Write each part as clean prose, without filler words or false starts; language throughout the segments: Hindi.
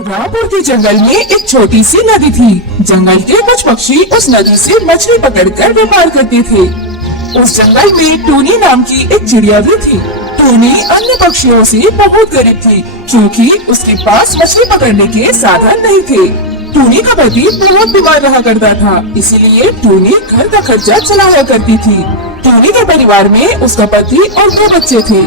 रामपुर के जंगल में एक छोटी सी नदी थी। जंगल के कुछ पक्षी उस नदी से मछली पकड़कर व्यापार करते थे। उस जंगल में टूनी नाम की एक चिड़िया भी थी। टूनी अन्य पक्षियों से बहुत गरीब थी क्योंकि उसके पास मछली पकड़ने के साधन नहीं थे। टूनी का पति बहुत बीमार रहा करता था, इसीलिए टूनी घर का खर्चा चलाया करती थी। टूनी के परिवार में उसका पति और 2 बच्चे थे।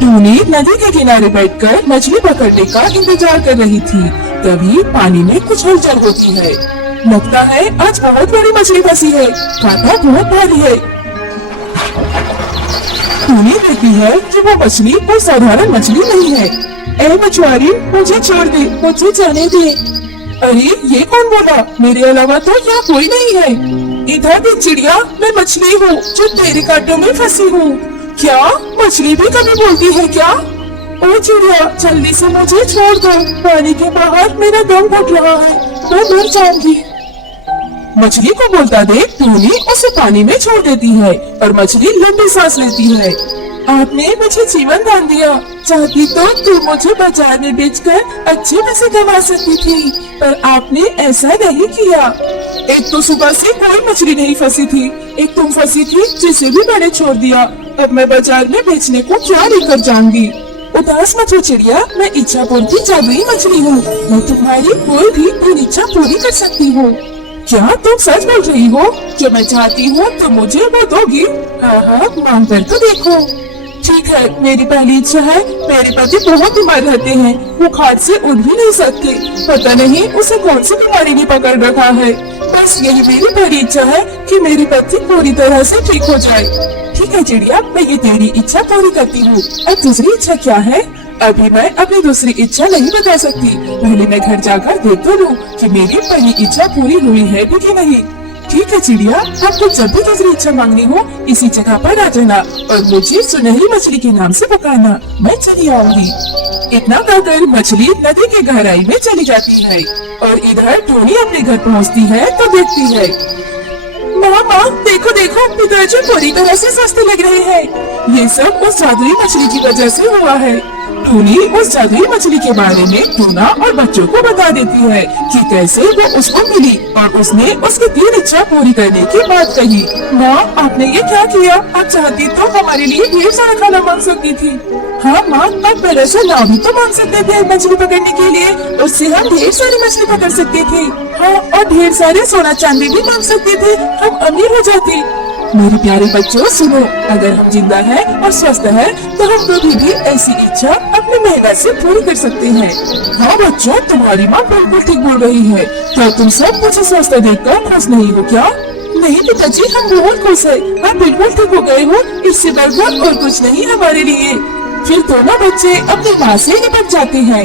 टूनी नदी के किनारे बैठकर मछली पकड़ने का इंतजार कर रही थी। तभी पानी में कुछ हलचल होती है। लगता है आज बहुत बड़ी मछली फंसी है, कांटा बहुत भारी है। टूनी देखती है कि वो मछली कोई साधारण मछली नहीं है। ए मछुआरी, मुझे छोड़ दे, मुझे जाने दे। अरे ये कौन बोला? मेरे अलावा तो यहाँ कोई नहीं है। इधर देख चिड़िया, मैं मछली हूँ जो तेरे कांटों में फंसी हूँ। क्या मछली भी कभी बोलती है क्या? ओ चिड़िया, जल्दी से मुझे छोड़ दो, पानी के बाहर मेरा दम घुट रहा है, मैं मर जाऊंगी। मछली को बोलता देख टूनी उसे पानी में छोड़ देती है और मछली लंबी सांस लेती है। आपने मुझे जीवन दान दिया, चाहती तो तुम मुझे बाजार में बेचकर अच्छे पैसे कमा सकती थी, पर आपने ऐसा नहीं किया। एक तो सुबह से कोई मछली नहीं फंसी थी, एक तुम फंसी थी जिसे भी मैंने छोड़ दिया। अब मैं बाजार में बेचने को क्या लेकर जाऊंगी? उदास मत हो चिड़िया, मैं इच्छा पूर्ति जादुई मछली हूँ। मैं तुम्हारी कोई भी पूरी इच्छा पूरी कर सकती हूँ। क्या तुम सच बोल रही हो? जो मैं चाहती हूँ तो मुझे वो दोगी? हाँ, मांग कर तो देखो। ठीक है, मेरी पहली इच्छा है, मेरे पति बहुत बीमार रहते हैं, वो खाट से उठ भी नहीं सकते। पता नहीं उसे कौन सी बीमारी ने पकड़ रखा है। बस यही मेरी पहली इच्छा है कि मेरे पति पूरी तरह से ठीक हो जाए। ठीक है चिड़िया, मैं ये तेरी इच्छा पूरी करती हूँ। अब दूसरी इच्छा क्या है? अभी मैं अपनी दूसरी इच्छा नहीं बता सकती, पहले मैं घर जाकर देख तो लूं कि मेरी पहली इच्छा पूरी हुई है भी कि नहीं। ठीक है चिड़िया, आपको जब भी दूसरी इच्छा मांगनी हो इसी जगह पर आ जाना और मुझे सुनहरी मछली के नाम से पुकारना, मैं चली आऊंगी। इतना कहकर मछली नदी के गहराई में चली जाती है और इधर टूनी अपने घर पहुंचती है तो देखती है, माँ देखो देखो, पिताजी पूरी तरह से सस्ते लग रहे हैं। ये सब उस जादुई मछली की वजह से हुआ है। टूनी उस जादुई मछली के बारे में टूना और बच्चों को बता देती है कि कैसे वो उसको मिली और उसने उसकी 3 इच्छा पूरी करने की बात कही। माँ, आपने ये क्या किया? आप चाहती तो हमारे लिए ढेर सारा खाना मांग सकती थी। हाँ माँ, आप पहले से ना भी तो मांग सकते थे मछली पकड़ने के लिए, उससे हम ढेर सारी मछली पकड़ सकते थे। हाँ, और ढेर सारे सोना चांदी भी मांग सकते थे, हम अमीर हो जाते। मेरे प्यारे बच्चों सुनो, अगर हम जिंदा हैं और स्वस्थ हैं तो हम कभी भी ऐसी इच्छा अपनी मेहनत से पूरी कर सकते हैं। हाँ बच्चों, तुम्हारी माँ बिल्कुल ठीक बोल रही है। क्या तुम सब मुझे स्वस्थ देखकर खुश नहीं हो क्या? नहीं पिताजी, हम बहुत खुश है, आप बिल्कुल ठीक हो गए हो, इससे बढ़कर और कुछ नहीं हमारे लिए। फिर दोनों बच्चे अपनी माँ से निपट जाते हैं।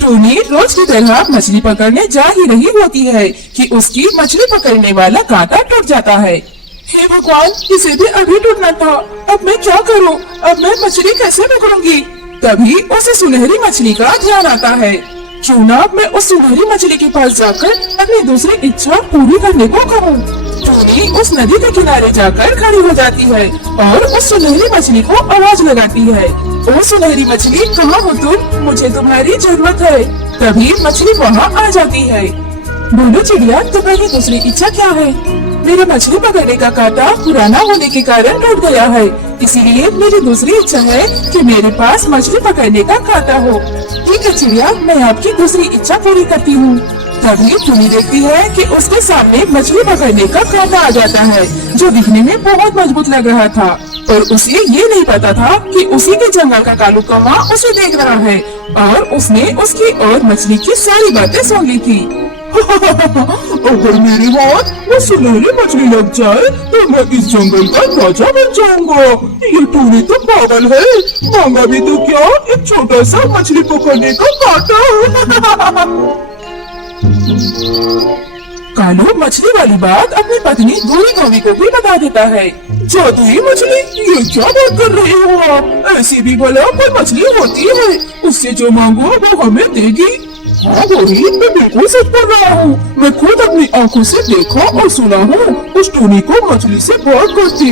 टूनी रोज की तरह मछली पकड़ने जा ही रही होती है कि उसकी मछली पकड़ने वाला कांटा टूट जाता है। हे भगवान, इसे भी अभी टूटना था, अब मैं क्या करूं? अब मैं मछली कैसे पकड़ूंगी? तभी उसे सुनहरी मछली का ध्यान आता है। क्यों ना मैं उस सुनहरी मछली के पास जाकर अपनी दूसरी इच्छा पूरी करने को कहूँ। टूनी उस नदी के किनारे जाकर खड़ी हो जाती है और उस सुनहरी मछली को आवाज लगाती है, ओ सुनहरी मछली, कहाँ हो तुम? मुझे तुम्हारी जरूरत है। तभी मछली वहाँ आ जाती है। बोलो चिड़िया, तुम्हारी दूसरी इच्छा क्या है? मेरे मछली पकड़ने का कांटा पुराना होने के कारण टूट गया है, इसीलिए मेरी दूसरी इच्छा है कि मेरे पास मछली पकड़ने का कांटा हो। ठीक है चिड़िया, मैं आपकी दूसरी इच्छा पूरी करती हूँ। तभी टूनी देखती है कि उसके सामने मछली पकड़ने का कांटा आ जाता है, जो दिखने में बहुत मजबूत लग रहा था, पर उसे ये नहीं पता था कि उसी के जंगल का कालू कौवा उसे देख रहा है और उसने उसकी और मछली की सारी बातें सुन ली थी। अगर मेरी बात वो सुनहरी मछली लग जाए तो मैं इस जंगल का राजा बन जाऊंगा। ये टूनी तो पागल है, मांगा भी तो क्या, एक छोटा सा मछली पकड़ने का कांटा। कालू मछली वाली बात अपनी पत्नी गोरी कौवी को भी बता देता है। जादुई मछली, ये क्या बात कर रही हो आप? ऐसी भी भला कोई मछली होती है, उससे जो मांगो वो हमें देगी। हाँ गोरी, मैं बिल्कुल सच बोल रहा हूँ, मैं खुद अपनी आंखों से देखा और सुना हूँ। उस टूनी को मछली से बात करते।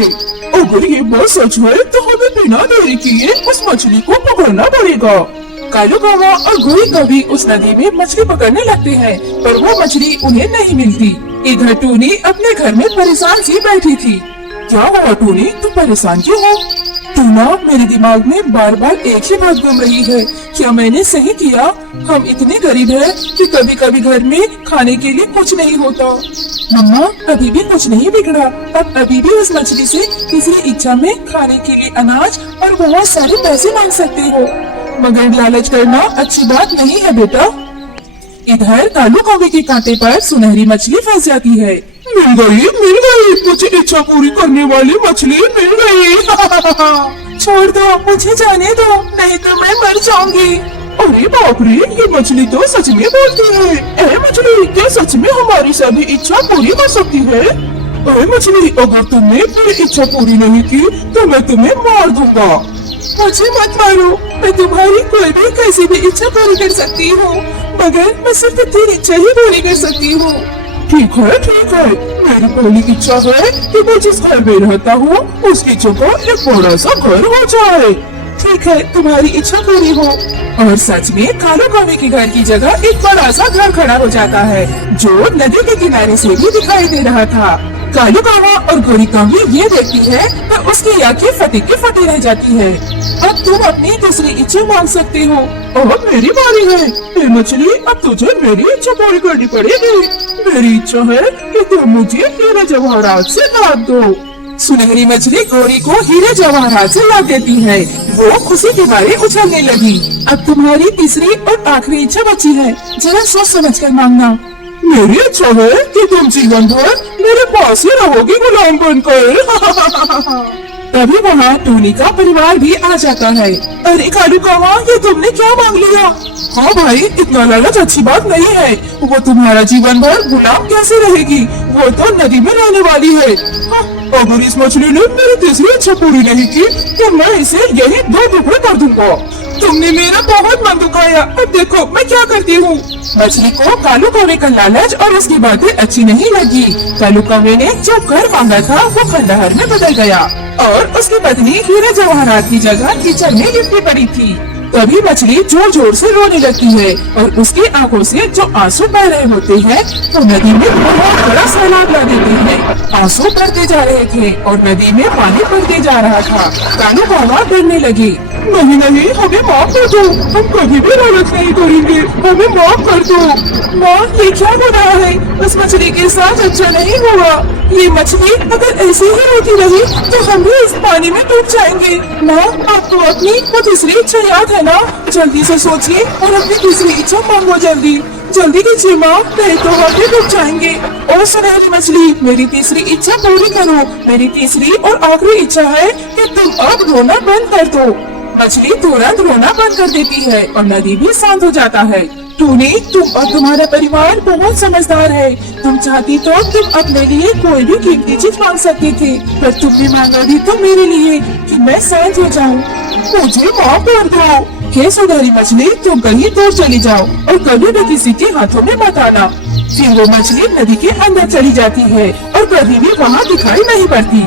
अगर ये बात सच है तो हमें बिना देरी किए उस मछली को पकड़ना पड़ेगा। कालू कौवा और गोरी कभी उस नदी में मछली पकड़ने लगते हैं, पर वो मछली उन्हें नहीं मिलती। इधर टूनी अपने घर में परेशान सी बैठी थी। क्या हुआ टूनी, तुम परेशान क्यों हो? टूना, मेरे दिमाग में बार बार एक ही बात घूम रही है। क्या मैंने सही किया? हम इतने गरीब हैं कि कभी कभी घर में खाने के लिए कुछ नहीं होता। मम्मा, अभी भी कुछ नहीं बिगड़ा। अब अभी भी उस मछली से तीसरी इच्छा में खाने के लिए अनाज और बहुत सारे पैसे मांग सकते हो, मगर लालच करना अच्छी बात नहीं है बेटा। इधर कालू कौवे के कांटे पर सुनहरी मछली फंस जाती है। मिल गई, मुझे इच्छा पूरी करने वाली मछली मिल गई। छोड़ दो, मुझे जाने दो, नहीं तो मैं मर जाऊंगी। अरे बाप रे, ये मछली तो सच में बोलती है। ए मछली, क्या सच में हमारी सभी इच्छा पूरी कर सकती है? अरे मछली, अगर तुमने मेरी इच्छा पूरी नहीं की तो मैं तुम्हें मार दूंगा। मुझे मत मारो, मैं तुम्हारी कोई भी कैसी भी इच्छा पूरी कर सकती हूँ, मगर मैं सिर्फ तेरी इच्छा ही पूरी कर सकती हूँ। ठीक है, मेरी पहली इच्छा है कि मैं जिस घर में रहता हूँ उसकी जगह एक बड़ा सा घर हो जाए। ठीक है, तुम्हारी इच्छा पूरी हो। और सच में कालू कौवे के घर की जगह एक बड़ा सा घर खड़ा हो जाता है, जो नदी के किनारे से भी दिखाई दे रहा था। कालू कौवा और गोरी कौवी ये देखती है तो उसकी आंखें फटी की फटी रह जाती है। अब तुम अपनी दूसरी इच्छा मांग सकते हो। अब मेरी बारी है। हे मछली, अब तुझे मेरी इच्छा पूरी करनी पड़ेगी। मेरी इच्छा है कि तुम मुझे हीरे जवाहरात से लाद दो। सुनहरी मछली गोरी को हीरे जवाहरात से लाद देती है। वो खुशी के मारे उछलने लगी। अब तुम्हारी तीसरी और आखिरी इच्छा बची है, जरा सोच समझ कर मांगना। मेरी इच्छा है कि तुम जीवन भर मेरे पास ही रहोगी गुलाम बनकर। तभी वहाँ टूनी का परिवार भी आ जाता है। अरे कालू कौवा, ये तुमने क्या मांग लिया? हाँ भाई, इतना लालच अच्छी बात नहीं है। वो तुम्हारा जीवन भर गुलाम कैसे रहेगी? वो तो नदी में रहने वाली है। हाँ, अगर इस मछली ने मेरी तीसरी इच्छा पूरी नहीं की तो मैं इसे यही 2 टुकड़े कर दूंगा। तुमने मेरा बहुत मन दुखाया, अब देखो मैं क्या करती हूँ। मछली को कालू कौवे का लालच और उसकी बातें अच्छी नहीं लगी। कालू कौवे ने जब घर मांगा था वो खंडहर में बदल गया और उसकी पत्नी हीरे जवाहरात की जगह कीचड़ में लिपटी पड़ी थी। तभी मछली जोर जोर से रोने लगती है और उसकी आंखों से जो आंसू बह रहे होते हैं तो नदी में बहुत बड़ा सैलाब ला देते हैं। आंसू बढ़ते जा रहे थे और नदी में पानी बढ़ते जा रहा था। कालू कौवा डरने लगी। नहीं, हमें माफ कर दो, हम कभी भी लालच नहीं करेंगे, हमें माफ कर दो। माँ, ये क्या हो रहा है? उस मछली के साथ अच्छा नहीं हुआ। ये मछली अगर ऐसे ही रोती रही तो हम भी इस पानी में डूब जाएंगे। माँ, आपको अपनी वो तीसरी इच्छा याद है ना? जल्दी से सोचिए और अपनी तीसरी इच्छा मांगो। जल्दी कीजिए माँ, नहीं तो हम भी डूब जाएंगे। और सुनहरी मछली, मेरी तीसरी इच्छा पूरी करो। मेरी तीसरी और आखिरी इच्छा है कि तुम अब रोना बंद कर दो। मछली तुरंत रोना बंद कर देती है और नदी भी शांत हो जाता है। टूनी, तुम और तुम्हारा परिवार बहुत समझदार है। तुम चाहती तो तुम अपने लिए कोई भी कीमती चीज मांग सकती थी, पर तुमने मांगा भी तो मेरे लिए कि मैं शांत हो जाऊं। मुझे माफ कर दो। हे सुनहरी मछली, तुम कहीं दूर चली जाओ और कभी भी किसी के हाथों में मत आना। फिर वो मछली नदी के अंदर चली जाती है और कभी भी वहाँ दिखाई नहीं पड़ती।